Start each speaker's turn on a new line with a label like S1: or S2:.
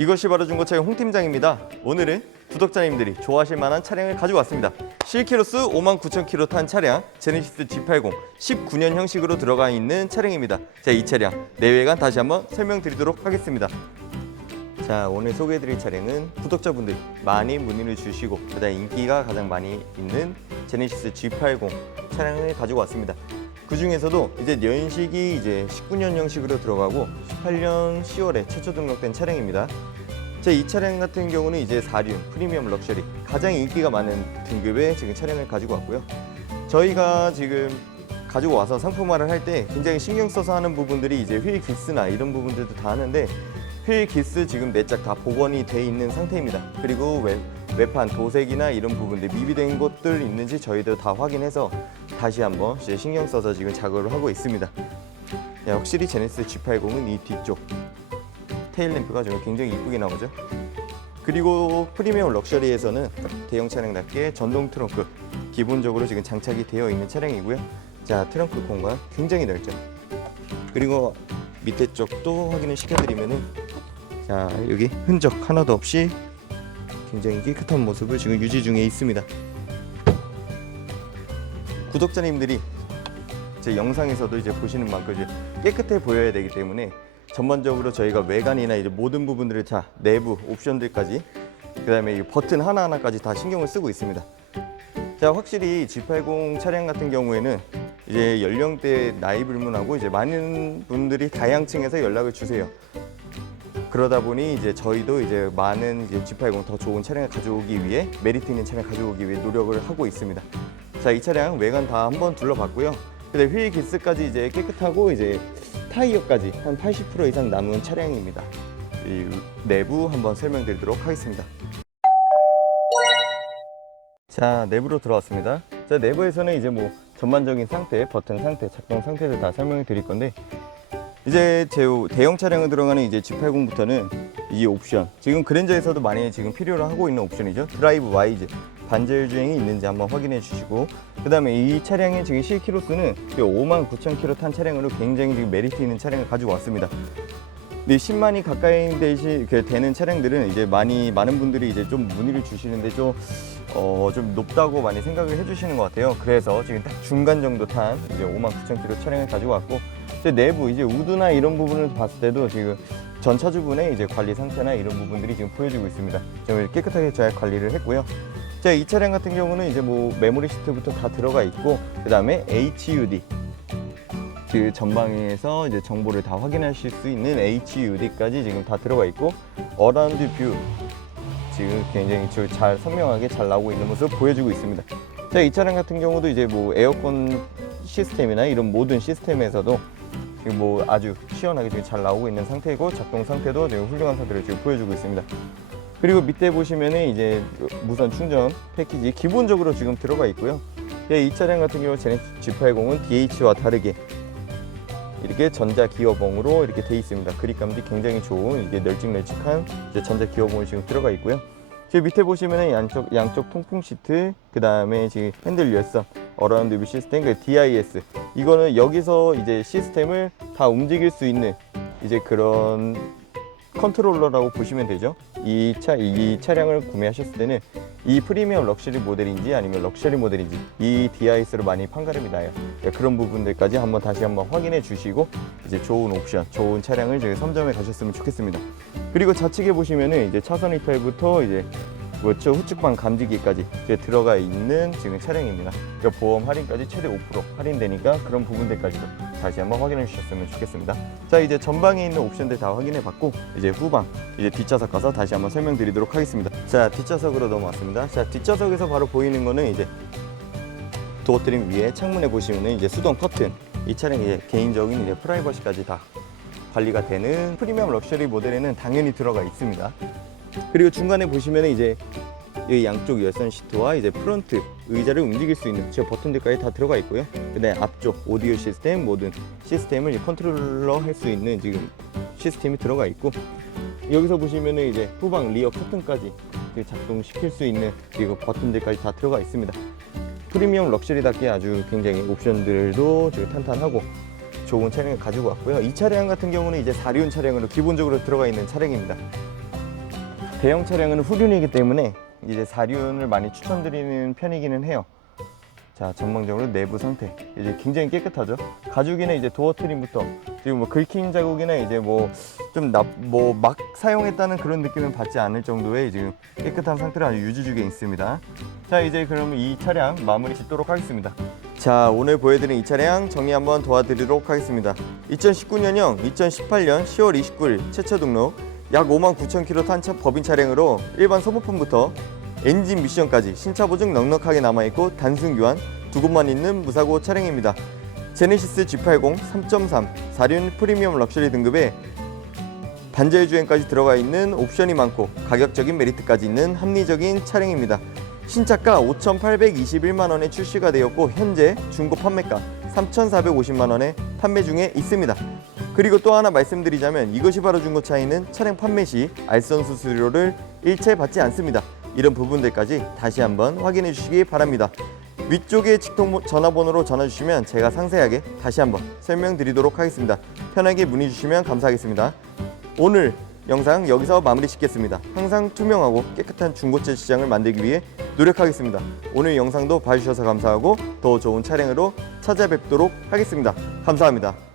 S1: 이것이 바로 중고차의 홍 팀장입니다. 오늘은 구독자님들이 좋아하실 만한 차량을 가지고 왔습니다. 실키로스 59,000km 탄 차량 제네시스 G80 19년 형식으로 들어가 있는 차량입니다. 자, 이 차량 내외관 다시 한번 설명드리도록 하겠습니다. 자, 오늘 소개해드릴 차량은 구독자분들이 많이 문의를 주시고 그다음 인기가 가장 많이 있는 제네시스 G80 차량을 가지고 왔습니다. 그 중에서도 이제 연식이 이제 19년 형식으로 들어가고 18년 10월에 최초 등록된 차량입니다. 제 이 차량 같은 경우는 이제 4륜 프리미엄 럭셔리 가장 인기가 많은 등급의 지금 차량을 가지고 왔고요. 저희가 지금 가지고 와서 상품화를 할 때 굉장히 신경 써서 하는 부분들이 이제 휠 기스나 이런 부분들도 다 하는데 휠 기스 지금 네짝다 복원이 돼 있는 상태입니다. 그리고 외, 외판 도색이나 이런 부분들 미비된 것들 있는지 저희도 다 확인해서 다시 한번 이제 신경 써서 지금 작업을 하고 있습니다. 네, 확실히 제네시스 G80은 이 뒤쪽 테일 램프가 좀 굉장히 이쁘게 나오죠. 그리고 프리미엄 럭셔리에서는 대형 차량답게 전동 트렁크 기본적으로 지금 장착이 되어 있는 차량이고요. 자 트렁크 공간 굉장히 넓죠. 그리고 밑에 쪽도 확인을 시켜드리면은 자 여기 흔적 하나도 없이 굉장히 깨끗한 모습을 지금 유지 중에 있습니다. 구독자님들이 제 영상에서도 이제 보시는 만큼 이제 깨끗해 보여야 되기 때문에 전반적으로 저희가 외관이나 이제 모든 부분들을 다 내부 옵션들까지 그다음에 이 버튼 하나 하나까지 다 신경을 쓰고 있습니다. 자 확실히 G80 차량 같은 경우에는 이제 연령대 나이 불문하고 이제 많은 분들이 다양층에서 연락을 주세요. 그러다 보니 이제 저희도 이제 많은 이제 G80 더 좋은 차량을 가져오기 위해 메리트 있는 차량 을 가져오기 위해 노력을 하고 있습니다. 자, 이 차량 외관 다 한번 둘러봤고요. 근데 휠 기스까지 이제 깨끗하고 이제 타이어까지 한 80% 이상 남은 차량입니다. 이 내부 한번 설명드리도록 하겠습니다. 자, 내부로 들어왔습니다. 자, 내부에서는 이제 뭐 전반적인 상태, 버튼 상태, 작동 상태를 다 설명을 드릴 건데 이제 제 대형 차량에 들어가는 이제 G80부터는 이 옵션 지금 그랜저에서도 많이 지금 필요로 하고 있는 옵션이죠 드라이브 와이즈 반절 주행이 있는지 한번 확인해 주시고 그 다음에 이 차량의 지금 실키로수는 59,000km 탄 차량으로 굉장히 지금 메리트 있는 차량을 가지고 왔습니다 근데 10만이 가까이 되시, 그 되는 차량들은 이제 많이 많은 분들이 이제 좀 문의를 주시는데 좀 어, 좀 높다고 많이 생각을 해주시는 것 같아요. 그래서 지금 딱 중간 정도 탄 이제 59,000km 차량을 가지고 왔고, 이제 내부 이제 우드나 이런 부분을 봤을 때도 지금 전 차주분의 이제 관리 상태나 이런 부분들이 지금 보여지고 있습니다. 좀 깨끗하게 잘 관리를 했고요. 자, 이 차량 같은 경우는 이제 뭐 메모리 시트부터 다 들어가 있고, 그 다음에 HUD 그 전방에서 이제 정보를 다 확인하실 수 있는 HUD까지 지금 다 들어가 있고, 어라운드 뷰 지금 굉장히 저- 잘 선명하게 잘 나오고 있는 모습 보여주고 있습니다. 자, 이 차량 같은 경우도 이제 뭐 에어컨 시스템이나 이런 모든 시스템에서도 지금 뭐 아주 시원하게 지금 잘 나오고 있는 상태이고 작동 상태도 지금 훌륭한 상태를 지금 보여주고 있습니다. 그리고 밑에 보시면은 이제 무선 충전 패키지 기본적으로 지금 들어가 있고요. 네, 이 차량 같은 경우 제네시스 G80은 DH와 다르게 이렇게 전자 기어봉으로 이렇게 돼 있습니다. 그립감도 굉장히 좋은 이게 널찍널찍한 전자 기어봉이 지금 들어가 있고요. 지금 밑에 보시면은 양쪽 양쪽 통풍 시트, 그 다음에 지금 핸들 열선, 어라운드 뷰 시스템, 그 DIS 이거는 여기서 이제 시스템을 다 움직일 수 있는 이제 그런 컨트롤러라고 보시면 되죠. 이 차, 이 차량을 구매하셨을 때는 이 프리미엄 럭셔리 모델인지 아니면 럭셔리 모델인지 이 DIS로 많이 판가름이 나요. 그러니까 그런 부분들까지 한번 다시 한번 확인해 주시고 이제 좋은 옵션, 좋은 차량을 저희 선점해 가셨으면 좋겠습니다. 그리고 좌측에 보시면은 이제 차선 이탈부터 이제 그렇죠 후측방 감지기까지 이제 들어가 있는 지금 차량입니다. 그러니까 보험 할인까지 최대 5% 할인되니까 그런 부분들까지도 다시 한번 확인해 주셨으면 좋겠습니다. 자 이제 전방에 있는 옵션들 다 확인해 봤고 이제 후방 이제 뒷좌석 가서 다시 한번 설명드리도록 하겠습니다. 자 뒷좌석으로 넘어왔습니다. 자 뒷좌석에서 바로 보이는 거는 이제 도어 트림 위에 창문에 보시면은 이제 수동 커튼 이 차량의 개인적인 이제 프라이버시까지 다 관리가 되는 프리미엄 럭셔리 모델에는 당연히 들어가 있습니다. 그리고 중간에 보시면 이제 이 양쪽 열선 시트와 이제 프론트 의자를 움직일 수 있는 저 버튼들까지 다 들어가 있고요. 그다음에 앞쪽 오디오 시스템 모든 시스템을 이 컨트롤러 할 수 있는 지금 시스템이 들어가 있고 여기서 보시면은 이제 후방 리어 커튼까지 그 작동시킬 수 있는 지금 버튼들까지 다 들어가 있습니다. 프리미엄 럭셔리답게 아주 굉장히 옵션들도 지금 탄탄하고 좋은 차량을 가지고 왔고요. 이 차량 같은 경우는 이제 4륜 차량으로 기본적으로 들어가 있는 차량입니다. 대형 차량은 후륜이기 때문에 이제 4륜을 많이 추천드리는 편이기는 해요. 자, 전망적으로 내부 상태 이제 굉장히 깨끗하죠. 가죽이나 이제 도어 트림부터 지금 뭐 긁힌 자국이나 이제 뭐좀뭐막 사용했다는 그런 느낌은 받지 않을 정도의 지금 깨끗한 상태로 아주 유지 중에 있습니다. 자, 이제 그러면 이 차량 마무리 짓도록 하겠습니다. 자, 오늘 보여드린 이 차량 정리 한번 도와드리도록 하겠습니다. 2019년형 2018년 10월 29일 최초 등록 약 5만 9천 킬로 탄 차- 법인 차량으로 일반 소모품부터 엔진 미션까지 신차 보증 넉넉하게 남아있고 단순 교환 두 곳만 있는 무사고 차량입니다. 제네시스 G80 3.3 4륜 프리미엄 럭셔리 등급에 반절 주행까지 들어가 있는 옵션이 많고 가격적인 메리트까지 있는 합리적인 차량입니다. 신차가 5,821만 원에 출시가 되었고 현재 중고 판매가 3,450만 원에 판매 중에 있습니다. 그리고 또 하나 말씀드리자면 이것이 바로 중고차이는 차량 판매 시 알선 수수료를 일체 받지 않습니다. 이런 부분들까지 다시 한번 확인해 주시기 바랍니다. 위쪽에 직통 전화번호로 전화 주시면 제가 상세하게 다시 한번 설명드리도록 하겠습니다. 편하게 문의 주시면 감사하겠습니다. 오늘 영상 여기서 마무리 짓겠습니다. 항상 투명하고 깨끗한 중고차 시장을 만들기 위해 노력하겠습니다. 오늘 영상도 봐주셔서 감사하고 더 좋은 차량으로 찾아뵙도록 하겠습니다. 감사합니다.